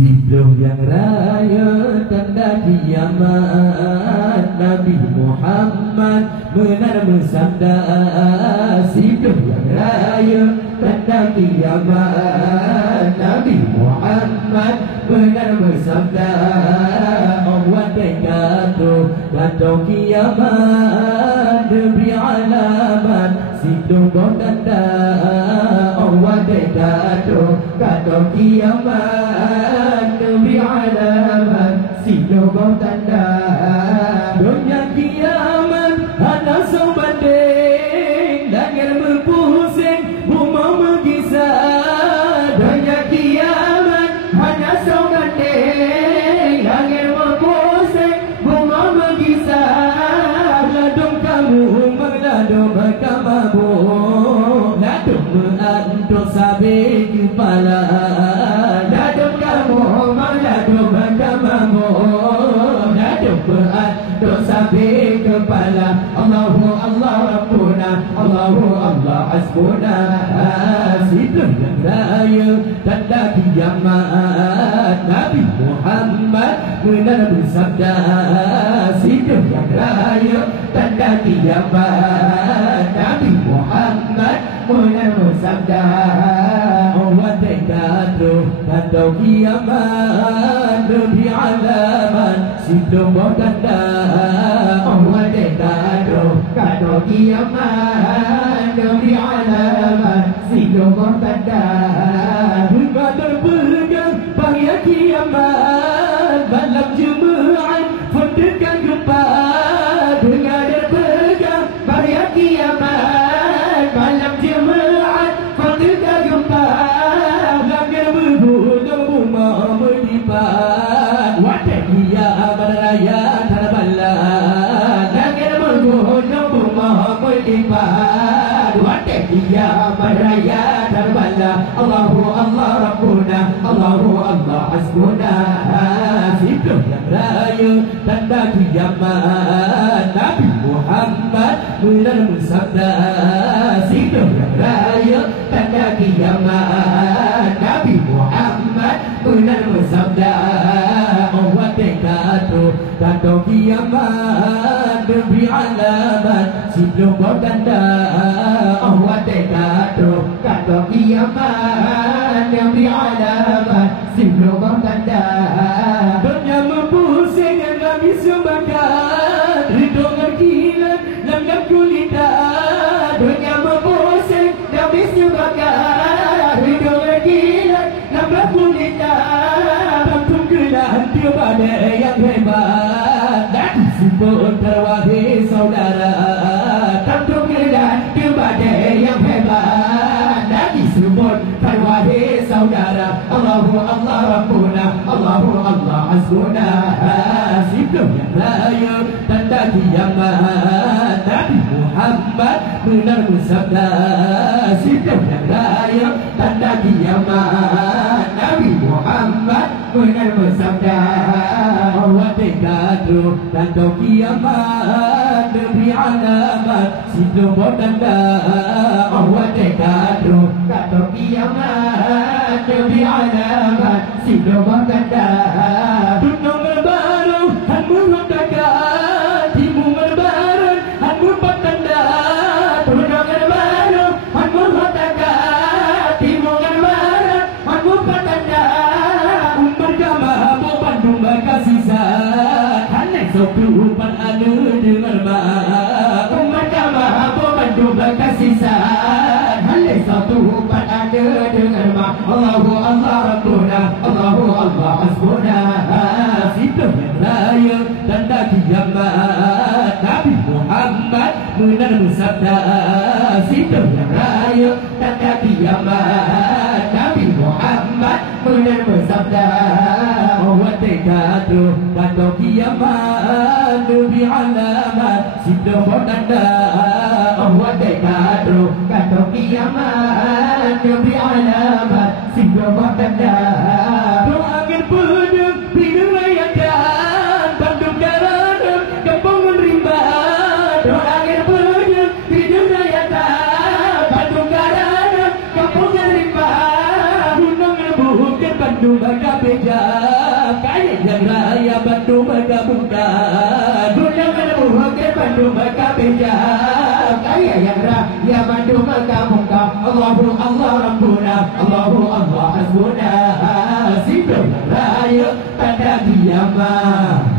Hidup yang raya tanda kiamat, Nabi Muhammad benar bersabda. Hidup yang raya tanda kiamat, Nabi Muhammad benar bersabda. Allah kata kiamat demi alamat, hidup tanda. Allah kata kiamat demi alamat, hidup tanda. Dunia kiamat ada sebanding, langit berpusing, bumi berkisar. Dunia kiamat ada sebanding, langit berpusing, bumi berkisar. Ladung kamu meladung kamu, ladung mengantuk sampai kepala. Ladung kamu meladung kamu, ladung mengantuk sampai kepala. Allahu Allah Rabbuna, Allahu Allah Hasbuna. Hidup yang raya tanda kiamat, Nabi Muhammad benar bersabda. Hidup yang raya tanda kiamat, Nabi Muhammad benar bersabda. Allah kata kiamat demi alamat, hidup tanda. Allah kata kiamat demi alamat, hidup tanda. Bunga terpegang bahaya kiamat, malam Jumaat pendekat gempa. Bunga terpegang bahaya kiamat, malam Jumaat pendekat gempa. Langit berbunyi bunga melipat, wadah kiamat raya terbala. Langit berbunyi bunga melipat, wadah kiamat raya terbala. Allahu Allah Rabbuna, Allahu Allah Hasbuna. Hidup yang raya tanda kiamat, Nabi Muhammad benar bersabda. Hidup yang raya tanda kiamat, Nabi Muhammad benar bersabda. Allah kata kiamat demi alamat, hidup tanda. Allah kata kiamat demi alamat, hidup tanda. Dunia berpusing yang bisa makan, ridongan kilat langit kulitan. Dunia berpusing yang bisa makan, ridongan kilat langit kulitan. Tantum gelah tiada yang hebat, dan sebut terwahai saudara. Tantum gelah tiada yang hebat, dan sebut terwahai saudara. Allahu Allah Rabbuna, Allahu Allah Hasbuna. Hidup yang raya tanda kiamat, Nabi Muhammad benar bersabda. Hidup yang raya tanda kiamat, Nabi Muhammad benar bersabda. Allah kata kiamat demi alamat, hidup tanda. Allah kata kiamat demi alamat, hidup tanda. Dunia berbaru hanmu mengatakan, timu berbaru hanmu bertanda. Dunia berbaru hanmu mengatakan, timu berbaru hanmu bertanda. Umar kamamu Bandung Bekasi sat, hanai sopu pan anu dengar mak. Umar kamamu Bandung Bekasi sat, hanai sopu pan anu dengar mak. Allahu Allah Rabbuna, Allahu Allah Hasbuna. Hidup yang raya tanda kiamat, Nabi Muhammad benar bersabda. Hidup yang raya tanda kiamat, Nabi Muhammad benar bersabda. Allah kata kiamat demi alamat, hidup tanda. Allah kata kiamat demi alamat, hidup tanda. Doa berpedang bidang rayakan, Bandung Garanam kampungan rimba. Doa berpedang bidang rayakan, Bandung Garanam kampungan rimba. Gunung bukan Bandung Baka Beja. mandu Mekah beja kaya yang raya mandu Mekah muka Allahu Allah Rabbuna Allahu Allah Hasbuna Sibuk yang raya pada kiamat